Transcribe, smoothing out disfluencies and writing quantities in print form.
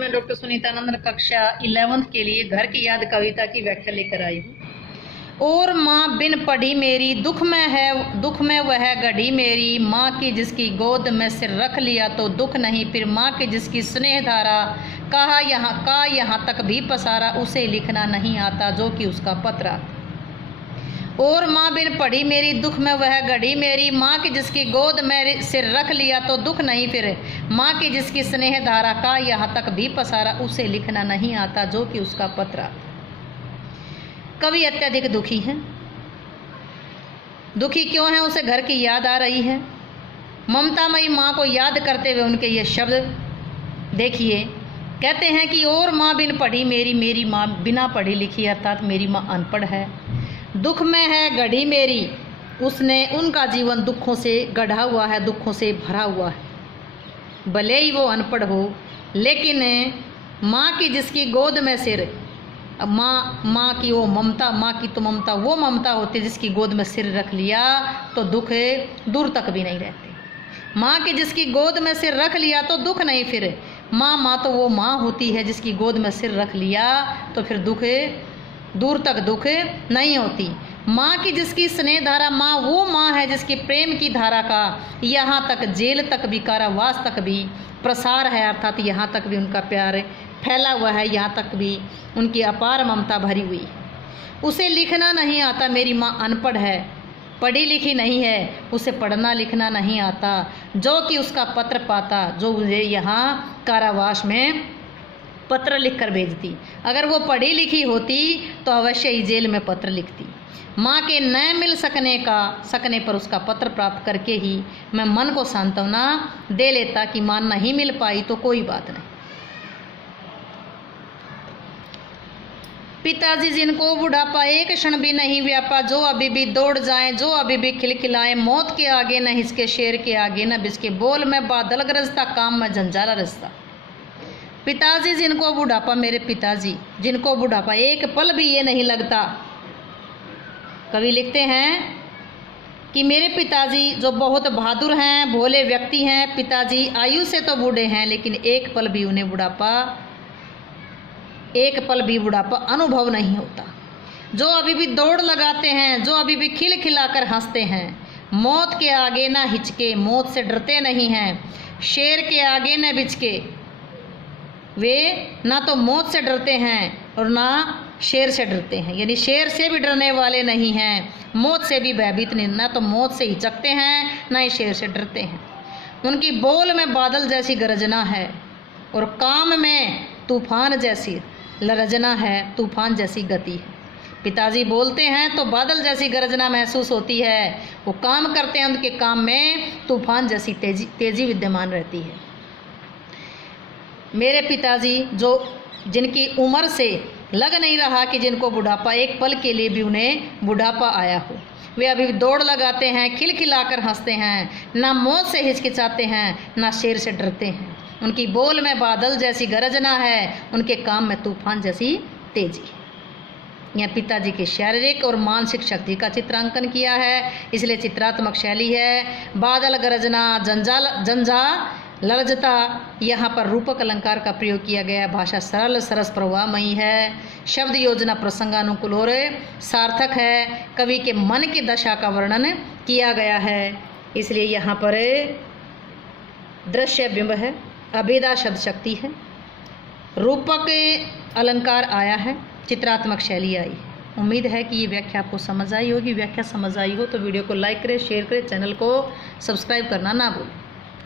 मैं डॉक्टर सुनीता नंदन कक्षा 11th के लिए घर की याद कविता की व्याख्या लेकर आई हूँ। और माँ बिन पढ़ी मेरी दुख में वह गढ़ी मेरी, माँ की जिसकी गोद में सिर रख लिया तो दुख नहीं, फिर माँ की जिसकी स्नेह धारा यहाँ तक भी पसारा, उसे लिखना नहीं आता जो कि उसका पत्रा। और माँ बिन पढ़ी मेरी दुख में वह गढ़ी मेरी, माँ की जिसकी गोद में सिर रख लिया तो दुख नहीं, फिर माँ की जिसकी स्नेह धारा का यहाँ तक भी पसारा, उसे लिखना नहीं आता जो कि उसका पत्रा। कवि अत्यधिक दुखी हैं। दुखी क्यों है? उसे घर की याद आ रही है। ममतामयी माँ को याद करते हुए उनके ये शब्द देखिए। कहते हैं कि और माँ बिन पढ़ी मेरी माँ बिना पढ़ी लिखी, अर्थात मेरी माँ अनपढ़ है। दुख में है गढ़ी मेरी, उसने उनका जीवन दुखों से गढ़ा हुआ है, दुखों से भरा हुआ है। भले ही वो अनपढ़ हो, लेकिन माँ की जिसकी गोद में सिर, माँ की वो ममता, माँ की तो ममता वो ममता होती जिसकी गोद में सिर रख लिया तो दुख दूर तक भी नहीं रहते। माँ की जिसकी गोद में सिर रख लिया तो दुख नहीं, फिर माँ तो वो माँ होती है जिसकी गोद में सिर रख लिया तो फिर दुख दूर तक दुख नहीं होती। माँ की जिसकी स्नेह धारा, माँ वो माँ है जिसके प्रेम की धारा का यहाँ तक, जेल तक भी, कारावास तक भी प्रसार है, अर्थात यहाँ तक भी उनका प्यार फैला हुआ है, यहाँ तक भी उनकी अपार ममता भरी हुई। उसे लिखना नहीं आता, मेरी माँ अनपढ़ है, पढ़ी लिखी नहीं है, उसे पढ़ना लिखना नहीं आता जो कि उसका पत्र पाता, जो मुझे यहाँ कारावास में पत्र लिखकर भेजती। अगर वो पढ़ी लिखी होती तो अवश्य ही जेल में पत्र लिखती। माँ के न मिल सकने पर उसका पत्र प्राप्त करके ही मैं मन को सांत्वना दे लेता कि माँ नहीं मिल पाई तो कोई बात नहीं। पिताजी जिनको बुढ़ापा एक क्षण भी नहीं व्यापा, जो अभी भी दौड़ जाएं, जो अभी भी खिलखिलाएं, मौत के आगे न हिसके, शेर के आगे न बिसके, बोल में बादल गरजता, काम में जंजाला रजता। पिताजी जिनको बुढ़ापा, मेरे पिताजी जिनको बुढ़ापा एक पल भी ये नहीं लगता। कवि लिखते हैं कि मेरे पिताजी जो बहुत बहादुर हैं, भोले व्यक्ति हैं, पिताजी आयु से तो बूढ़े हैं लेकिन एक पल भी उन्हें बुढ़ापा अनुभव नहीं होता। जो अभी भी दौड़ लगाते हैं, जो अभी भी खिलखिलाकर हंसते हैं, मौत के आगे ना हिचके, मौत से डरते नहीं हैं, शेर के आगे न बिचके, वे ना तो मौत से डरते हैं और ना शेर से डरते हैं, यानी शेर से भी डरने वाले नहीं हैं, मौत से भी भयभीत नहीं, ना तो मौत से हिचकते हैं ना ही शेर से डरते हैं। उनकी बोल में बादल जैसी गरजना है और काम में तूफान जैसी लरजना है, तूफान जैसी गति है। पिताजी बोलते हैं तो बादल जैसी गरजना महसूस होती है, वो काम करते हैं उनके काम में तूफान जैसी तेजी विद्यमान रहती है। मेरे पिताजी जिनकी उम्र से लग नहीं रहा कि जिनको बुढ़ापा एक पल के लिए भी उन्हें बुढ़ापा आया हो, वे अभी दौड़ लगाते हैं, खिलखिलाकर हंसते हैं, ना मौत से हिचकिचाते हैं ना शेर से डरते हैं। उनकी बोल में बादल जैसी गरजना है, उनके काम में तूफान जैसी तेजी। यह पिताजी की शारीरिक और मानसिक शक्ति का चित्रांकन किया है, इसलिए चित्रात्मक शैली है। बादल गरजना, जंजा लरजता, यहाँ पर रूपक अलंकार का प्रयोग किया गया है। भाषा सरल सरस प्रवाहमयी है, शब्द योजना प्रसंगानुकूल और सार्थक है। कवि के मन की दशा का वर्णन किया गया है, इसलिए यहाँ पर दृश्य बिंब है, अभेदा शब्द शक्ति है, रूपक अलंकार आया है, चित्रात्मक शैली आई है। उम्मीद है कि ये व्याख्या आपको समझ आई होगी। व्याख्या समझ आई हो तो वीडियो को लाइक करें, शेयर करें, चैनल को सब्सक्राइब करना ना भूलें।